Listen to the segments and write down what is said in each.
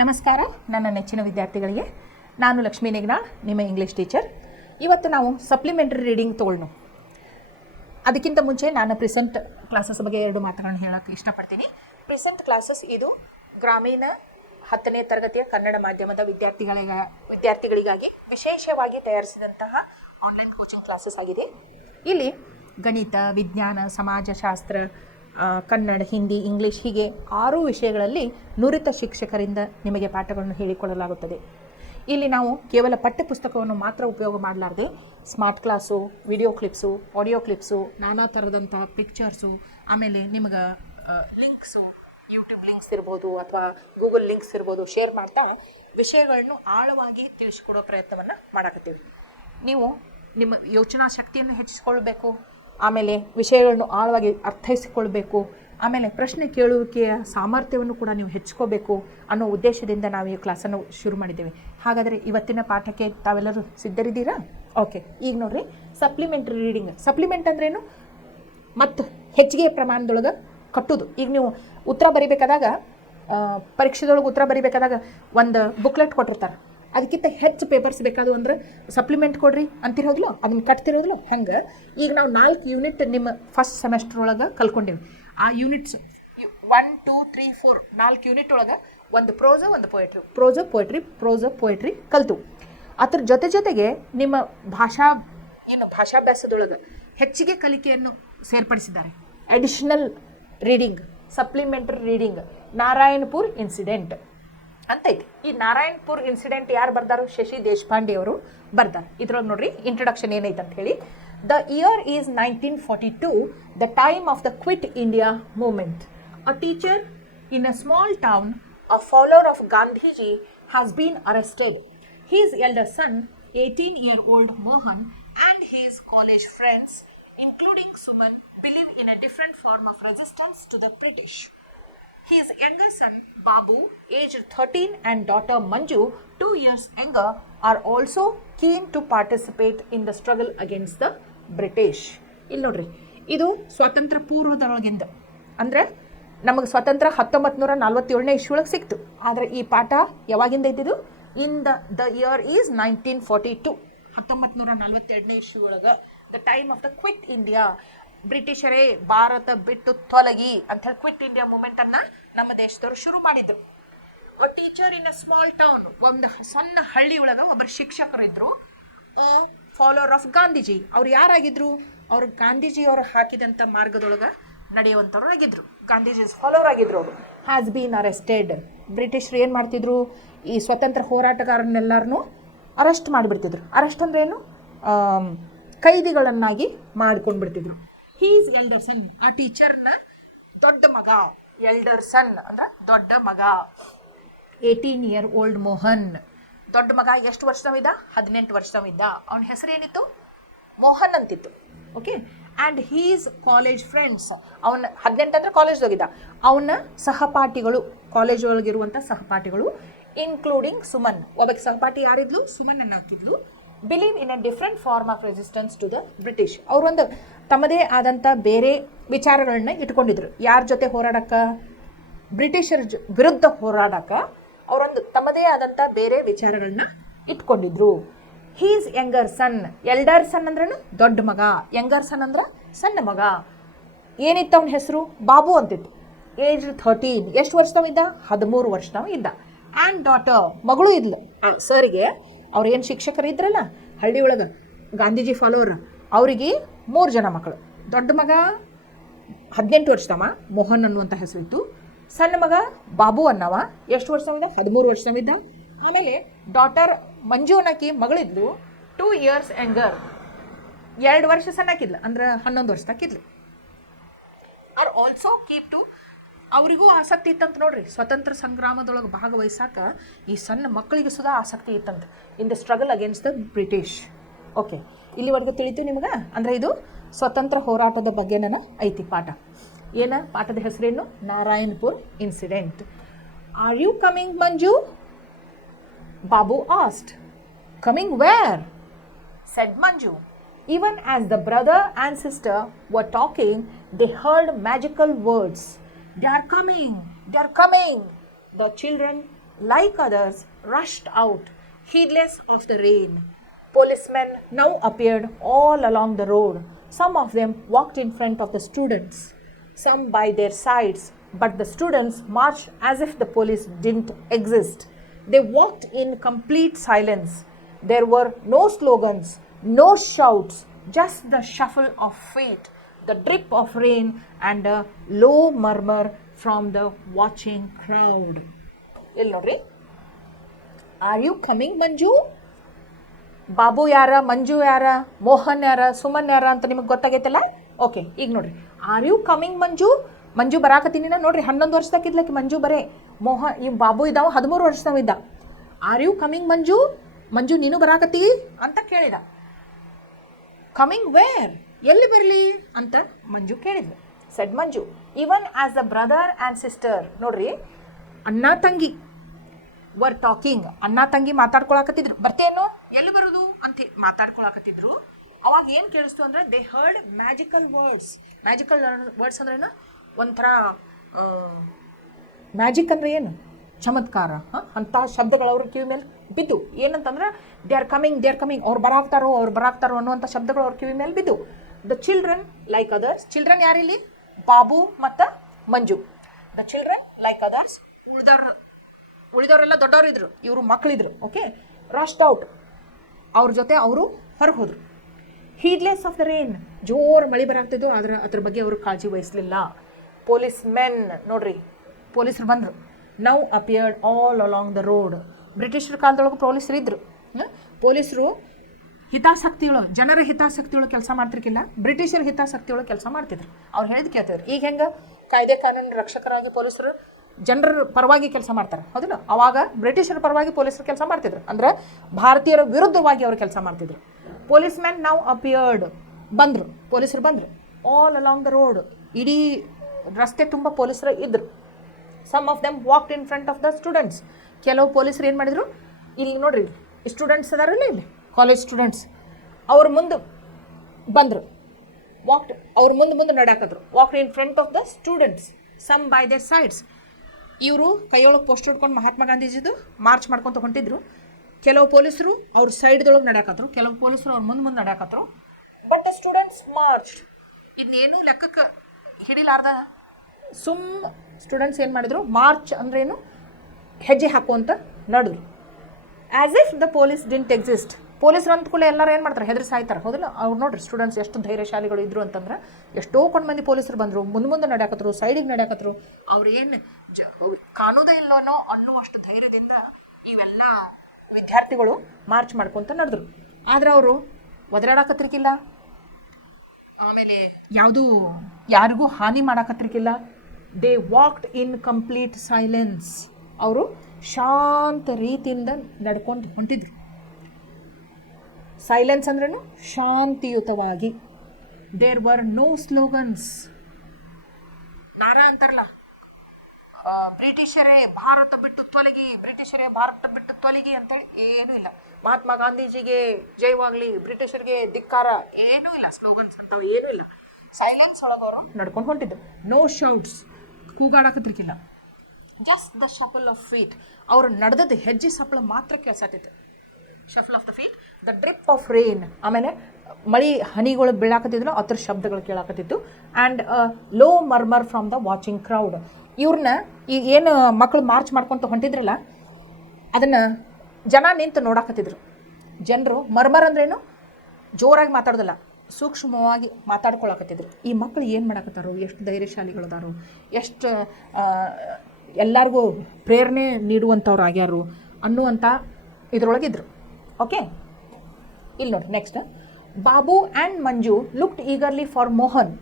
ನಮಸ್ಕಾರ ನನ್ನ ನೆಚ್ಚಿನ ವಿದ್ಯಾರ್ಥಿಗಳಿಗೆ. ನಾನು ಲಕ್ಷ್ಮೀ ನಿಗ್ನಾಳ್, ನಿಮ್ಮ ಇಂಗ್ಲೀಷ್ ಟೀಚರ್. ಇವತ್ತು ನಾವು ಸಪ್ಲಿಮೆಂಟರಿ ರೀಡಿಂಗ್ ತೊಗೊಳ್ಳೋಣ. ಅದಕ್ಕಿಂತ ಮುಂಚೆ ನಾನು ಪ್ರೆಸೆಂಟ್ ಕ್ಲಾಸಸ್ ಬಗ್ಗೆ ಎರಡು ಮಾತುಗಳನ್ನು ಹೇಳೋಕ್ಕೆ ಇಷ್ಟಪಡ್ತೀನಿ. ಪ್ರೆಸೆಂಟ್ ಕ್ಲಾಸಸ್ ಇದು ಗ್ರಾಮೀಣ 10ನೇ ತರಗತಿಯ ಕನ್ನಡ ಮಾಧ್ಯಮದ ವಿದ್ಯಾರ್ಥಿಗಳಿಗಾಗಿ ವಿಶೇಷವಾಗಿ ತಯಾರಿಸಿದಂತಹ ಆನ್ಲೈನ್ ಕೋಚಿಂಗ್ ಕ್ಲಾಸಸ್ ಆಗಿದೆ. ಇಲ್ಲಿ ಗಣಿತ, ವಿಜ್ಞಾನ, ಸಮಾಜಶಾಸ್ತ್ರ, ಕನ್ನಡ, ಹಿಂದಿ, ಇಂಗ್ಲೀಷ್ ಹೀಗೆ 6 ವಿಷಯಗಳಲ್ಲಿ ನುರಿತ ಶಿಕ್ಷಕರಿಂದ ನಿಮಗೆ ಪಾಠಗಳನ್ನು ಹೇಳಿಕೊಡಲಾಗುತ್ತದೆ. ಇಲ್ಲಿ ನಾವು ಕೇವಲ ಪಠ್ಯಪುಸ್ತಕವನ್ನು ಮಾತ್ರ ಉಪಯೋಗ ಮಾಡಲಾರದೆ smart class, video clips, audio clips, ನಾನಾ ಥರದಂಥ ಪಿಕ್ಚರ್ಸು, ಆಮೇಲೆ ನಿಮಗೆ ಲಿಂಕ್ಸು, ಯೂಟ್ಯೂಬ್ ಲಿಂಕ್ಸ್ ಇರ್ಬೋದು ಅಥವಾ ಗೂಗಲ್ ಲಿಂಕ್ಸ್ ಇರ್ಬೋದು ಶೇರ್ ಮಾಡ್ತಾ ವಿಷಯಗಳನ್ನು ಆಳವಾಗಿ ತಿಳಿಸಿಕೊಡೋ ಪ್ರಯತ್ನವನ್ನು ಮಾಡಕತ್ತೀವಿ. ನೀವು ನಿಮ್ಮ ಯೋಚನಾ ಶಕ್ತಿಯನ್ನು ಹೆಚ್ಚಿಸ್ಕೊಳ್ಬೇಕು, ಆಮೇಲೆ ವಿಷಯಗಳನ್ನು ಆಳವಾಗಿ ಅರ್ಥೈಸಿಕೊಳ್ಬೇಕು, ಆಮೇಲೆ ಪ್ರಶ್ನೆ ಕೇಳುವಿಕೆಯ ಸಾಮರ್ಥ್ಯವನ್ನು ಕೂಡ ನೀವು ಹೆಚ್ಚಿಕೋಬೇಕು ಅನ್ನೋ ಉದ್ದೇಶದಿಂದ ನಾವು ಈ ಕ್ಲಾಸನ್ನು ಶುರು ಮಾಡಿದ್ದೇವೆ. ಹಾಗಾದರೆ ಇವತ್ತಿನ ಪಾಠಕ್ಕೆ ತಾವೆಲ್ಲರೂ ಸಿದ್ಧರಿದ್ದೀರಾ? ಓಕೆ, ಈಗ ನೋಡ್ರಿ, ಸಪ್ಲಿಮೆಂಟ್ರಿ ರೀಡಿಂಗ್. ಸಪ್ಲಿಮೆಂಟ್ ಅಂದ್ರೇನು? ಮತ್ತು ಹೆಚ್ಚಿಗೆ ಪ್ರಮಾಣದೊಳಗೆ ಕಟ್ಟೋದು. ಈಗ ನೀವು ಉತ್ತರ ಬರಿಬೇಕಾದಾಗ, ಪರೀಕ್ಷೆದೊಳಗೆ ಉತ್ತರ ಬರಿಬೇಕಾದಾಗ ಒಂದು ಬುಕ್ಲೆಟ್ ಕೊಟ್ಟಿರ್ತಾರೆ. ಅದಕ್ಕಿಂತ ಹೆಚ್ಚು ಪೇಪರ್ಸ್ ಬೇಕಾದವು ಅಂದ್ರೆ ಸಪ್ಲಿಮೆಂಟ್ ಕೊಡ್ರಿ ಅಂತಿರೋದಿಲ್ಲ, ಅದನ್ನು ಕಟ್ತಿರೋದಿಲ್ಲ. ಹಂಗೆ ಈಗ ನಾವು 4 ಯೂನಿಟ್ ನಿಮ್ಮ ಫಸ್ಟ್ ಸೆಮೆಸ್ಟರ್ ಒಳಗೆ ಕಲ್ಕೊಂಡೇವೆ. ಆ ಯೂನಿಟ್ಸ್ 1, 2, 3, 4 4 ಯೂನಿಟ್ ಒಳಗೆ ಒಂದು ಪ್ರೋಸ, ಒಂದು ಪೋಯಟ್ರಿ ಕಲ್ತು. ಅದ್ರ ಜೊತೆಗೆ ನಿಮ್ಮ ಭಾಷಾಭ್ಯಾಸದೊಳಗೆ ಹೆಚ್ಚಿಗೆ ಕಲಿಕೆಯನ್ನು ಸೇರ್ಪಡಿಸಿದ್ದಾರೆ. Additional reading, supplementary reading, Narayanpur incident ಅಂತೈತಿ. ಈ ನಾರಾಯಣಪುರ್ ಇನ್ಸಿಡೆಂಟ್ ಯಾರು ಬರ್ದಾರು? ಶಶಿ ದೇಶಪಾಂಡೆ ಅವರು ಬರ್ದಾರ. ಇದ್ರೊಳಗೆ ನೋಡ್ರಿ ಇಂಟ್ರೊಡಕ್ಷನ್ ಏನೈತೆ ಅಂತ ಹೇಳಿ. The year is 1942, the time of the quit India movement. A teacher in a small town, a follower of Gandhiji, has been arrested. His elder son, 18-year-old Mohan, and his college friends, including Suman, believe in a different form of resistance to the British. His younger son, Babu, aged 13, and daughter Manju, 2 years younger, are also keen to participate in the struggle against the British. ಇಲ್ಲಿ ನೋಡ್ರಿ, ಇದು ಸ್ವಾತಂತ್ರ್ಯ ಪೂರ್ವದೊಳಗಿಂದ, ಅಂದರೆ ನಮಗೆ ಸ್ವಾತಂತ್ರ್ಯ 1947ನೇ ಇಸ್ವಿಯೊಳಗೆ ಸಿಕ್ತು. ಆದರೆ ಈ ಪಾಠ ಯಾವಾಗಿಂದ ಇದ್ದಿದ್ದು? ದ ಇಯರ್ ಈಸ್ 1942, 1942ನೇ ಇಸ್ವಿಯೊಳಗೆ. The time of the quit India, ಬ್ರಿಟಿಷರೇ ಭಾರತ ಬಿಟ್ಟು ತೊಲಗಿ ಅಂತ ಹೇಳಿ ಕ್ವಿಟ್ ಇಂಡಿಯಾ ಮೂವ್ಮೆಂಟ್ ಅನ್ನ ನಮ್ಮ ದೇಶದವರು ಶುರು ಮಾಡಿದ್ರು. Teacher in a small town, ಒಂದು ಸಣ್ಣ ಹಳ್ಳಿ ಒಳಗ ಒಬ್ಬರು ಶಿಕ್ಷಕರಿದ್ರು. ಫಾಲೋವರ್ ಆಫ್ ಗಾಂಧೀಜಿ, ಅವ್ರು ಯಾರಾಗಿದ್ರು? ಅವ್ರು ಗಾಂಧೀಜಿಯವರು ಹಾಕಿದಂಥ ಮಾರ್ಗದೊಳಗ ನಡೆಯುವಂಥವ್ರು ಆಗಿದ್ರು. ಗಾಂಧೀಜಿ ಫಾಲೋವರ್ ಆಗಿದ್ರು. ಅವರು ಹ್ಯಾಸ್ ಬೀನ್ ಅರೆಸ್ಟೆಡ್. ಬ್ರಿಟಿಷರು ಏನು ಮಾಡ್ತಿದ್ರು? ಈ ಸ್ವತಂತ್ರ ಹೋರಾಟಗಾರನ್ನೆಲ್ಲರನ್ನೂ ಅರೆಸ್ಟ್ ಮಾಡಿಬಿಡ್ತಿದ್ರು. ಅರೆಸ್ಟ್ ಅಂದ್ರೆ ಏನು? ಕೈದಿಗಳನ್ನಾಗಿ ಮಾಡ್ಕೊಂಡು ಬಿಡ್ತಿದ್ರು. ಹೀಸ್ ಎಲ್ಡರ್ ಸನ್, ಆ ಟೀಚರ್ನ ದೊಡ್ಡ ಮಗ. ಎಲ್ಡರ್ ಸನ್ ಅಂದ್ರೆ ದೊಡ್ಡ ಮಗ. 18-year-old ಮೋಹನ್, ದೊಡ್ಡ ಮಗ. ಎಷ್ಟು ವರ್ಷದವಿದ್ದ? 18 ವರ್ಷದವಿದ್ದ. ಅವನ ಹೆಸರೇನಿತ್ತು? ಮೋಹನ್ ಅಂತಿತ್ತು. Okay. And his college friends, ಅವನ 18 ಅಂದ್ರೆ ಕಾಲೇಜ್ದಾಗಿದ್ದ. ಅವನ ಸಹಪಾಠಿಗಳು, ಕಾಲೇಜ್ ಒಳಗಿರುವಂಥ ಸಹಪಾಠಿಗಳು, ಇನ್ಕ್ಲೂಡಿಂಗ್ ಸುಮನ್. ಒಬ್ಬಕ್ಕೆ ಸಹಪಾಠಿ ಯಾರಿದ್ಲು? ಸುಮನ್ ಅನ್ನ ಹಾಕಿದ್ಲು. Believe in a different form of resistance to the British. ಅವರೊಂದು ತಮ್ಮದೇ ಆದಂಥ ಬೇರೆ ವಿಚಾರಗಳನ್ನ ಇಟ್ಕೊಂಡಿದ್ರು. ಯಾರ ಜೊತೆ ಹೋರಾಡಕ್ಕೆ? ಬ್ರಿಟಿಷರ ವಿರುದ್ಧ ಹೋರಾಡಕ್ಕೆ ಅವರೊಂದು ತಮ್ಮದೇ ಆದಂಥ ಬೇರೆ ವಿಚಾರಗಳನ್ನ ಇಟ್ಕೊಂಡಿದ್ರು. ಹೀಸ್ ಯಂಗರ್ ಸನ್, ಎಲ್ಡರ್ ಸನ್ ಅಂದ್ರೇನು? ದೊಡ್ಡ ಮಗ. ಯಂಗರ್ ಸನ್ ಅಂದ್ರೆ ಸಣ್ಣ ಮಗ. ಏನಿತ್ತು ಅವನ ಹೆಸರು? ಬಾಬು ಅಂತಿತ್ತು. ಏಜ್ 13, ಎಷ್ಟು ವರ್ಷದವಿದ್ದ? 13 ವರ್ಷದವ ಇದ್ದ. ಆ್ಯಂಡ್ ಡಾಟರ್, ಮಗಳು ಇದ್ಲು ಸರಿಗೆ. ಅವ್ರು ಏನು ಶಿಕ್ಷಕರು ಇದ್ರಲ್ಲ ಹಳ್ಳಿ ಒಳಗೆ, ಗಾಂಧೀಜಿ ಫಾಲೋವರ್, ಅವರಿಗೆ 3 ಜನ ಮಕ್ಕಳು. ದೊಡ್ಡ ಮಗ 18 ವರ್ಷದವ, ಮೋಹನ್ ಅನ್ನುವಂಥ ಹೆಸರಿತ್ತು. ಸಣ್ಣ ಮಗ ಬಾಬು ಅನ್ನವ, ಎಷ್ಟು ವರ್ಷವಿದ್ದ? 13 ವರ್ಷವಿದ್ದ. ಆಮೇಲೆ ಡಾಟರ್ ಮಂಜು ಅನ್ನೋಕೆ ಮಗಳಿದ್ಲು, 2 years ಯಂಗರ್, 2 ವರ್ಷ ಸಣ್ಣಕ್ಕಿದ್ಲು, ಅಂದ್ರೆ 11 ವರ್ಷದಾಕಿದ್ಲು. ಆರ್ ಆಲ್ಸೋ ಕೀಪ್ ಟು, ಅವರಿಗೂ ಆಸಕ್ತಿ ಇತ್ತಂತ ನೋಡ್ರಿ ಸ್ವತಂತ್ರ ಸಂಗ್ರಾಮದೊಳಗೆ ಭಾಗವಹಿಸಾಕ. ಈ ಸಣ್ಣ ಮಕ್ಕಳಿಗೆ ಸುಧಾ ಆಸಕ್ತಿ ಇತ್ತಂತ in the struggle against the British. Okay, ಇಲ್ಲಿವರೆಗೂ ತಿಳಿತು ನಿಮ್ಗೆ? ಅಂದರೆ ಇದು ಸ್ವತಂತ್ರ ಹೋರಾಟದ ಬಗ್ಗೆನ ಐತಿ ಪಾಠ. ಏನ ಪಾಠದ ಹೆಸರೇನು? Narayanpur incident. Are you coming Manju? Babu asked. Coming where? Said Manju. Even as the brother and sister were talking, they heard magical words. They are coming, they are coming. The children like others, rushed out, heedless of the rain. Policemen now appeared all along the road. Some of them walked in front of the students, some by their sides, but the students marched as if the police didn't exist. They walked in complete silence. There were no slogans, no shouts, just the shuffle of feet, the drip of rain, and a low murmur from the watching crowd. ಇಲ್ಲಿ ನೋಡ್ರಿ, R you coming Manju? Babu ಯಾರ, ಮಂಜು ಯಾರ, ಮೋಹನ್ ಯಾರ, ಸುಮನ್ ಯಾರ ಅಂತ ನಿಮಗೆ ಗೊತ್ತಾಗೈತಲ್ಲ? Okay, ಈಗ ನೋಡ್ರಿ, ಆರ್ ಯು ಕಮಿಂಗ್ ಮಂಜು? ಮಂಜು ಬರಾಕತ್ತೀನಿ ನೋಡ್ರಿ, 11 ವರ್ಷದಾಕಿದ್ಲಕ್ಕೆ ಮಂಜು ಬರೇ. ಈ ಬಾಬು ಇದ್ದಾವ 13 ವರ್ಷದವ ಇದ್ದ. Are you coming Manju? Manju ನೀನು ಬರಾಕತ್ತಿ ಅಂತ ಕೇಳಿದ. Coming where? ಎಲ್ಲಿ ಬರಲಿ ಅಂತ ಮಂಜು ಕೇಳಿದ್ಲು. Said Manju, even as a brother and sister. ನೋಡ್ರಿ, ಅಣ್ಣ ತಂಗಿ ವರ್ ಟಾಕಿಂಗ್. ಅಣ್ಣ ತಂಗಿ ಮಾತಾಡ್ಕೊಳಕತ್ತಿದ್ರು. ಬರ್ತೇನೋ, ಎಲ್ಲಿ ಬರೋದು ಅಂತ ಮಾತಾಡ್ಕೊಳಕತ್ತಿದ್ರು. ಅವಾಗ ಏನು ಕೇಳಿಸ್ತು ಅಂದರೆ, they heard magical words. Magical words ಅಂದ್ರೇನು? ಒಂಥರ ಮ್ಯಾಜಿಕ್ ಅಂದರೆ ಏನು? ಚಮತ್ಕಾರ ಅಂಥ ಶಬ್ದಗಳು ಅವ್ರ ಕಿವಿ ಮೇಲೆ ಬಿದ್ದು. ಏನಂತಂದ್ರೆ, they are coming, they are coming, ಅವ್ರು ಬರಾಕ್ತಾರೋ ಅನ್ನುವಂಥ ಶಬ್ದಗಳು ಅವ್ರ ಕಿವಿ ಮೇಲೆ ಬಿದ್ದು. The children like others. Children ಯಾರಿಲ್ಲಿ? ಬಾಬು ಮತ್ತು Manju. The children like others. ಉಳಿದವರೆಲ್ಲ ದೊಡ್ಡವರು ಇದ್ರು, ಇವರು ಮಕ್ಕಳಿದ್ರು. Okay, ರಶ್ಡ್ out. ಅವ್ರ ಜೊತೆ ಅವರು ಹೊರಗೆ ಹೋದ್ರು. ಹೀಡ್ಲೆಸ್ ಆಫ್ ದ ರೇನ್. ಜೋರು ಮಳೆ ಬರಾಗ್ತಿದ್ದು, ಆದರೆ ಅದ್ರ ಬಗ್ಗೆ ಅವರು ಕಾಳಜಿ ವಹಿಸಲಿಲ್ಲ. ಪೊಲೀಸ್ ಮೆನ್, ನೋಡ್ರಿ, ಪೊಲೀಸರು ಬಂದರು. Now appeared all along the road. ಬ್ರಿಟಿಷರ ಕಾಲದೊಳಗೆ ಪೊಲೀಸರು ಇದ್ದರು. ಪೊಲೀಸರು ಹಿತಾಸಕ್ತಿಯೊಳಗೆ, ಜನರ ಹಿತಾಸಕ್ತಿಯೊಳಗೆ ಕೆಲಸ ಮಾಡ್ತಿರ್ಕಿಲ್ಲ, ಬ್ರಿಟಿಷರ ಹಿತಾಸಕ್ತಿಯೊಳಗೆ ಕೆಲಸ ಮಾಡ್ತಿದ್ರು. ಅವ್ರು ಹೇಳಿದ್ ಕೇಳ್ತಿದ್ರು. ಈಗ ಹೆಂಗೆ ಕಾಯ್ದೆ ಕಾನೂನು ರಕ್ಷಕರಾಗಿ ಪೊಲೀಸರು ಜನರ ಪರವಾಗಿ ಕೆಲಸ ಮಾಡ್ತಾರೆ, ಹೌದಿಲ್ಲ? ಅವಾಗ ಬ್ರಿಟಿಷರ ಪರವಾಗಿ ಪೊಲೀಸರು ಕೆಲಸ ಮಾಡ್ತಿದ್ರು, ಅಂದ್ರೆ ಭಾರತೀಯರ ವಿರುದ್ಧವಾಗಿ ಅವರು ಕೆಲಸ ಮಾಡ್ತಿದ್ರು. ಪೊಲೀಸ್ ಮ್ಯಾನ್ ನಾವು ಅಪಿಯರ್ಡ್, ಬಂದರು, ಪೊಲೀಸರು ಬಂದರು. ಆಲ್ ಅಲಾಂಗ್ ದ ರೋಡ್, ಇಡೀ ರಸ್ತೆ ತುಂಬ ಪೊಲೀಸರು ಇದ್ದರು. Some of them walked in front of the students. ಕೆಲವು ಪೊಲೀಸರು ಏನು ಮಾಡಿದರು, ಇಲ್ಲಿ ನೋಡ್ರಿ, ಸ್ಟೂಡೆಂಟ್ಸ್ ಅದಾರಲ್ಲ ಇಲ್ಲಿ, ಕಾಲೇಜ್ ಸ್ಟೂಡೆಂಟ್ಸ್, ಅವ್ರ ಮುಂದೆ ಬಂದರು. ವಾಕ್ಡ್, ಅವ್ರ ಮುಂದೆ ನಡ್ಯಾಕದ್ರು. Walked in front of the students, some by their sides. ಇವರು ಕೈಯೊಳಗೆ ಪೋಸ್ಟರ್ ಹಿಡ್ಕೊಂಡು ಮಹಾತ್ಮ ಗಾಂಧೀಜಿದು ಮಾರ್ಚ್ ಮಾಡ್ಕೊತ ಹೊಂಟಿದ್ರು. ಕೆಲವು ಪೊಲೀಸರು ಅವ್ರ ಸೈಡ್ದೊಳಗೆ ನಡ್ಯಾಕತ್ರು, ಕೆಲವು ಪೊಲೀಸರು ಅವ್ರ ಮುಂದೆ ನಡ್ಯಾಕತ್ರು. But the students march. ಇದನ್ನೇನು ಲೆಕ್ಕಕ್ಕೆ ಹಿಡಿಲಾರ್ದ ಸ್ಟೂಡೆಂಟ್ಸ್ ಏನು ಮಾಡಿದ್ರು, ಮಾರ್ಚ್ ಅಂದ್ರೇನು, ಹೆಜ್ಜೆ ಹಾಕುವಂತ ನಡೆದ್ರು. As if the police didn't exist. ಪೊಲೀಸರು ಅಂದ ಕೂಡ ಎಲ್ಲರೂ ಏನು ಮಾಡ್ತಾರೆ, ಹೆದರಿ ಸಾಯ್ತಾರೆ, ಹೌದಿಲ್ಲ? ಅವ್ರು ನೋಡ್ರಿ, ಸ್ಟೂಡೆಂಟ್ಸ್ ಎಷ್ಟು ಧೈರ್ಯಶಾಲಿಗಳು ಇದ್ರು ಅಂತಂದ್ರೆ, ಎಷ್ಟೋ ಕೊಂಡು ಮಂದಿ ಪೊಲೀಸರು ಬಂದರು, ಮುಂದೆ ನಡ್ಯಾಕತ್ರು, ಸೈಡಿಗೆ ನಡ್ಯಾಕತ್ರು. ಅವ್ರು ಏನು ಕಾನೂನು ಇಲ್ಲೋನೋ ಅನ್ನುವಷ್ಟು ಧೈರ್ಯದಿಂದ ಇವೆಲ್ಲ ವಿದ್ಯಾರ್ಥಿಗಳು ಮಾರ್ಚ್ ಮಾಡ್ಕೊತ ನಡೆದ್ರು. ಆದ್ರೆ ಅವರು ಒದರಾಡಕತ್ರಿಕಿಲ್ಲ, ಆಮೇಲೆ ಯಾರಿಗೂ ಹಾನಿ ಮಾಡಾಕತ್ರಿಕಿಲ್ಲ. They walked in complete silence. ಅವರು ಶಾಂತ ರೀತಿಯಿಂದ ನಡ್ಕೊಂಡು ಹೊಂಟಿದ್ರು. ಸೈಲೆನ್ಸ್ ಅಂದ್ರೇನು? ಶಾಂತಿಯುತವಾಗಿ. There were no slogans. ನಾರಾ ಅಂತಾರಲ್ಲ, ಬ್ರಿಟಿಷರೇ ಭಾರತ ಬಿಟ್ಟು ತೊಲಗಿ, ಬ್ರಿಟಿಷರೇ ಭಾರತ ಬಿಟ್ಟು ತೊಲಗಿ ಅಂತೇಳಿ ಏನೂ ಇಲ್ಲ. ಮಹಾತ್ಮ ಗಾಂಧೀಜಿಗೆ ಜೈವಾಗ್ಲಿ, ಬ್ರಿಟಿಷರಿಗೆ ಧಿಕ್ಕಾರ, ಏನೂ ಇಲ್ಲ. ಸ್ಲೋಗನ್ಸ್ ಅಂತವು ಏನೂ ಇಲ್ಲ. ಸೈಲೆನ್ಸ್ ಒಳಗೆ ಅವರು ನಡ್ಕೊಂಡು ಹೊಂಟಿದ್ದು. ನೋ ಶೌಟ್ಸ್, ಕೂಗಾಡಕತ್ರಿಕಿಲ್ಲ. Just the shuffle of feet. ಅವರು ನಡೆದದ್ದು ಹೆಜ್ಜೆ ಸಪ್ಪಳ ಮಾತ್ರ ಕೇಳಿಸತ್ತಿತ್ತು. Shuffle of the feet, the drip of rain. ಆಮೇಲೆ ಮಳಿ ಹನಿಗಳು ಬೀಳಾಕತ್ತಿದ್ರು, ಅದ್ರ ಶಬ್ದಗಳು ಕೇಳಾಕತ್ತಿತ್ತು. And low murmur from the watching crowd. ಇವ್ರನ್ನ ಈಗ ಏನು ಮಕ್ಕಳು ಮಾರ್ಚ್ ಮಾಡ್ಕೊತ ಹೊಂಟಿದ್ರಲ್ಲ, ಅದನ್ನು ಜನ ನಿಂತು ನೋಡಾಕತ್ತಿದ್ರು. ಜನರು ಮರ್ಮರ್ ಅಂದ್ರೇನು? ಜೋರಾಗಿ ಮಾತಾಡೋದಿಲ್ಲ, ಸೂಕ್ಷ್ಮವಾಗಿ ಮಾತಾಡ್ಕೊಳಕತ್ತಿದ್ರು. ಈ ಮಕ್ಕಳು ಏನು ಮಾಡಾಕತ್ತಾರೋ, ಎಷ್ಟು ಧೈರ್ಯಶಾಲಿಗಳದಾರೋ, ಎಷ್ಟು ಎಲ್ಲರಿಗೂ ಪ್ರೇರಣೆ ನೀಡುವಂಥವ್ರು ಆಗ್ಯಾರು ಅನ್ನುವಂಥ ಇದರೊಳಗಿದ್ರು. ಓಕೆ, ಇಲ್ಲಿ ನೋಡಿ next. Babu and Manju looked eagerly for Mohan.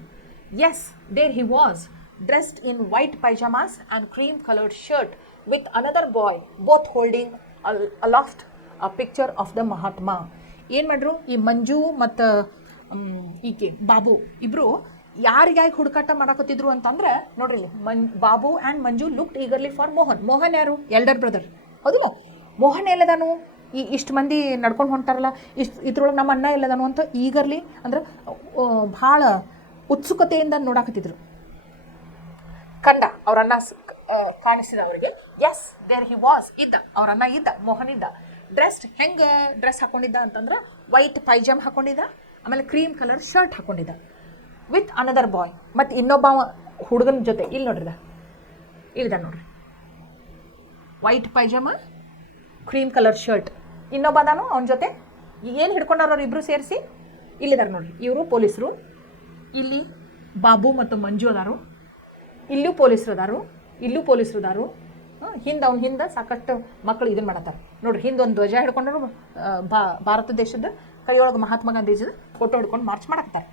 Yes, there he was, dressed in white pyjamas and cream coloured shirt with another boy, both holding aloft a picture of the Mahatma. ಏನು ಮಾಡ್ರು, ಈ ಮಂಜು ಮತ್ತು ಈಕೆ ಬಾಬು ಇಬ್ಬರು ಯಾರಿಗಾಗಿ ಹುಡುಕಾಟ ಮಾಡಾಕತ್ತಿದ್ರು ಅಂತಂದ್ರೆ, ನೋಡ್ರಿ Babu and Manju looked eagerly for Mohan. Mohan ಯಾರು? ಎಲ್ಡರ್ ಬ್ರದರ್, ಹೌದಲ್ಲ? ಮೋಹನ್ ಎಲ್ಲದಾನು? ಇಷ್ಟು ಮಂದಿ ನಡ್ಕೊಂಡು ಹೊಂಟಾರಲ್ಲ, ಇದ್ರೊಳಗೆ ನಮ್ಮ ಅಣ್ಣ ಎಲ್ಲದಾನು ಅಂತ ಈಗರ್ಲಿ ಅಂದ್ರೆ ಭಾಳ ಉತ್ಸುಕತೆಯಿಂದ ನೋಡಾಕತ್ತಿದ್ರು. ಕಂಡ ಅವ್ರ ಅಣ್ಣ ಕಾಣಿಸಿದ ಅವರಿಗೆ. ಎಸ್, ದೇರ್ ಹಿ ವಾಸ್, ಇದ್ದ, ಅವ್ರ ಅಣ್ಣ ಇದ್ದ, ಮೋಹನ್ ಇದ್ದ. ಡ್ರೆಸ್ಡ್ ಹೆಂಗೆ ಡ್ರೆಸ್ ಹಾಕೊಂಡಿದ್ದ ಅಂತಂದ್ರೆ ವೈಟ್ ಪೈಜಾಮ್ ಹಾಕೊಂಡಿದ್ದ, ಆಮೇಲೆ ಕ್ರೀಮ್ ಕಲರ್ ಶರ್ಟ್ ಹಾಕೊಂಡಿದ್ದ ವಿತ್ ಅನದರ್ ಬಾಯ್. ಮತ್ತು ಇನ್ನೊಬ್ಬ ಹುಡುಗನ ಜೊತೆ ಇಲ್ಲಿ ನೋಡ್ರಿದ, ಇಲ್ಲಿದ ನೋಡ್ರಿ, white pyjama cream colour shirt, ಇನ್ನೊಬ್ಬ ಅದಾನು ಅವನ ಜೊತೆ. ಏನು ಹಿಡ್ಕೊಂಡವ್ರು ಇಬ್ಬರು ಸೇರಿಸಿ ಇಲ್ಲಿದ್ದಾರೆ ನೋಡ್ರಿ. ಇವರು ಪೊಲೀಸರು, ಇಲ್ಲಿ ಬಾಬು ಮತ್ತು ಮಂಜು ಅದಾರು, ಇಲ್ಲೂ ಪೊಲೀಸರು ಅದಾರು, ಇಲ್ಲೂ ಪೊಲೀಸರು ಅದಾರು. ಹಿಂದೆ ಅವ್ನ ಹಿಂದೆ ಸಾಕಷ್ಟು ಮಕ್ಕಳು ಇದನ್ನು ಮಾಡತ್ತಾರೆ ನೋಡ್ರಿ. ಹಿಂದೆ ಒಂದು ಧ್ವಜ ಹಿಡ್ಕೊಂಡ್ರು, ಭಾರತ ದೇಶದ ಕೈಯೊಳಗೆ ಮಹಾತ್ಮ ಗಾಂಧೀಜಿದ ಫೋಟೋ ಹಿಡ್ಕೊಂಡು ಮಾರ್ಚ್ ಮಾಡತ್ತಾರೆ.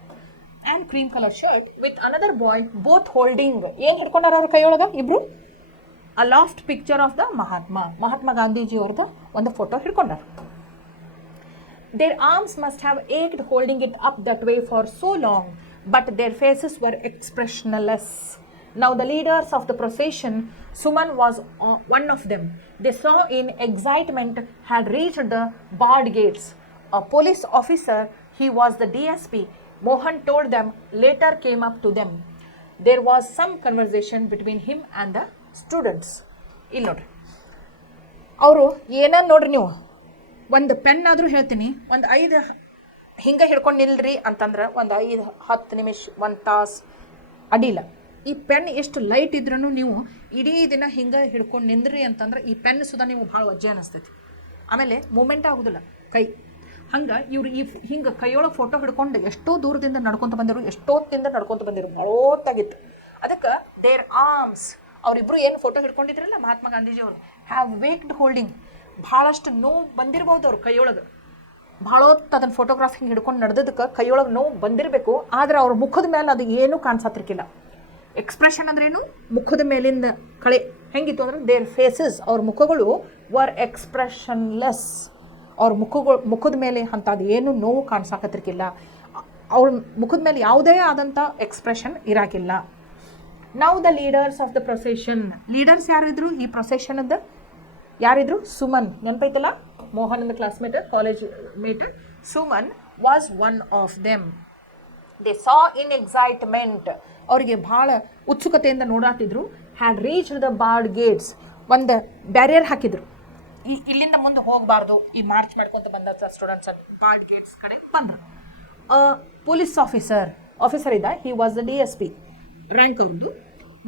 And cream colour shirt with another boy, both holding, ಏನು ಹಿಡ್ಕೊಂಡಾರ ಅವ್ರ ಕೈಯೊಳಗೆ ಇಬ್ರು? A last picture of the Mahatma Gandhiji ಅವ್ರದ್ದು ಒಂದು ಫೋಟೋ ಹಿಡ್ಕೊಂಡಾರ. Their arms must have ached holding it up that way for so long, but their faces were expressionless. Now the leaders of the procession, Suman was one of them. They saw in excitement had reached the barred gates. A police officer, he was the DSP, Mohan told them, later came up to them. There was some conversation between him and the students. ಇಲ್ಲಿ ನೋಡ್ರಿ, ಅವರು ಏನನ್ನ ನೋಡ್ರಿ ನೀವು, ಒಂದು pen ಆದರೂ ಹೇಳ್ತೀನಿ, ಒಂದು 5 ಹಿಂಗೆ ಹಿಡ್ಕೊಂಡು ನಿಲ್ರಿ ಅಂತಂದ್ರೆ ಒಂದು 5-10 ನಿಮಿಷ, 1 ತಾಸು ಅಡ್ಡಿಲ್ಲ. ಈ ಪೆನ್ ಎಷ್ಟು ಲೈಟ್ ಇದ್ರೂ ನೀವು ಇಡೀ ದಿನ ಹಿಂಗೆ ಹಿಡ್ಕೊಂಡು ನಿಂದ್ರಿ ಅಂತಂದ್ರೆ ಈ ಪೆನ್ ಸುಧಾ ನೀವು ಭಾಳ ವಜ್ಜೆ ಅನ್ನಿಸ್ತೈತಿ. ಆಮೇಲೆ ಮೂಮೆಂಟ್ ಆಗೋದಿಲ್ಲ ಕೈ. ಹಂಗೆ ಇವ್ರು ಹಿಂಗೆ ಕೈಯೊಳಗೆ ಫೋಟೋ ಹಿಡ್ಕೊಂಡು ಎಷ್ಟೋ ದೂರದಿಂದ ನಡ್ಕೊತ ಬಂದಿರು, ಎಷ್ಟೊತ್ತಿಂದ ನಡ್ಕೊತ ಬಂದಿರು, ಭಾಳೋತ್ತಾಗಿತ್ತು. ಅದಕ್ಕೆ ದೇರ್ ಆರ್ಮ್ಸ್, ಅವರಿಬ್ಬರು ಏನು ಫೋಟೋ ಹಿಡ್ಕೊಂಡಿದ್ರಲ್ಲ ಮಹಾತ್ಮ ಗಾಂಧೀಜಿ ಅವರು, ಹ್ಯಾವ್ ವೇಕ್ಡ್ ಹೋಲ್ಡಿಂಗ್, ಭಾಳಷ್ಟು ನೋವು ಬಂದಿರ್ಬೋದು ಅವ್ರ ಕೈಯೊಳಗೆ. ಭಾಳೊತ್ತು ಅದನ್ನು ಫೋಟೋಗ್ರಾಫ್ ಹಿಂಗೆ ಹಿಡ್ಕೊಂಡು ನಡೆದಕ್ಕೆ ಕೈಯೊಳಗೆ ನೋವು ಬಂದಿರಬೇಕು. ಆದರೆ ಅವ್ರ ಮುಖದ ಮೇಲೆ ಅದು ಏನೂ ಕಾಣಿಸತ್ತಿರ್ಕಿಲ್ಲ. ಎಕ್ಸ್ಪ್ರೆಷನ್ ಅಂದ್ರೇನು? ಮುಖದ ಮೇಲಿಂದ ಕಳೆ ಹೆಂಗಿತ್ತು ಅಂದ್ರೆ ದೇರ್ ಫೇಸಸ್, ಅವ್ರ ಮುಖಗಳು ವರ್ ಎಕ್ಸ್ಪ್ರೆಷನ್ಲೆಸ್. ಅವ್ರ ಮುಖದ ಮೇಲೆ ಅಂಥದ್ದು ಏನು ನೋವು ಕಾಣಿಸಾಕತ್ತಿರ್ಕಿಲ್ಲ. ಅವ್ರ ಮುಖದ ಮೇಲೆ ಯಾವುದೇ ಆದಂಥ ಎಕ್ಸ್ಪ್ರೆಷನ್ ಇರಾಕಿಲ್ಲ. Now the leaders of the procession, leaders ಯಾರಿದ್ರು ಈ ಪ್ರೊಸೆಷನ್ದ? ಯಾರಿದ್ರು? ಸುಮನ್, ನೆನಪೈತಲ್ಲ, Mohan classmate, college mate. Suman was one of them. They saw in excitement, ಅವರಿಗೆ ಭಾಳ ಉತ್ಸುಕತೆಯಿಂದ ನೋಡಾತಿದ್ರು. Had reach the barred gates, ಒಂದು ಬ್ಯಾರಿಯರ್ ಹಾಕಿದ್ರು, ಇಲ್ಲಿಂದ ಮುಂದೆ ಹೋಗಬಾರ್ದು, ಈ ಮಾರ್ಚ್ ಮಾಡ್ಕೊತ ಬಂದ ಸ್ಟೂಡೆಂಟ್ಸ್ ಬಾರ್ಡ್ ಗೇಟ್ಸ್ ಕಡೆ ಬಂದರು. ಪೊಲೀಸ್ ಆಫೀಸರ್ ಇದ್ದ, he was the DSP rank ಅವ್ರದ್ದು.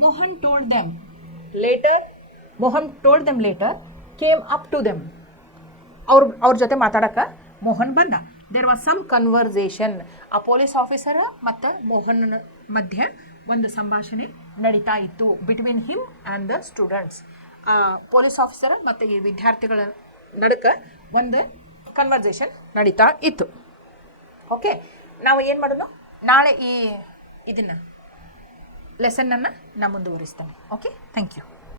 Mohan told them later came up to them, ಅವ್ರ ಜೊತೆ ಮಾತಾಡಕ್ಕೆ ಮೋಹನ್ ಬಂದ. ದೇರ್ ವಾಸ್ ಸಮ್ ಕನ್ವರ್ಸೇಷನ್, ಆ ಪೊಲೀಸ್ ಆಫೀಸರ್ ಮತ್ತು ಮೋಹನ್ ಮಧ್ಯೆ ಒಂದು ಸಂಭಾಷಣೆ ನಡೀತಾ ಇತ್ತು, between him and the students. Police officer ಮತ್ತು ಈ ವಿದ್ಯಾರ್ಥಿಗಳ ನಡುಕ ಒಂದು ಕನ್ವರ್ಸೇಷನ್ ನಡೀತಾ ಇತ್ತು. ಓಕೆ, ನಾವು ಏನು ಮಾಡೋಣ, ನಾಳೆ ಇದನ್ನು ಲೆಸನ್ನನ್ನು ನಾನು ಮುಂದುವರಿಸ್ತೇನೆ. Okay, thank you.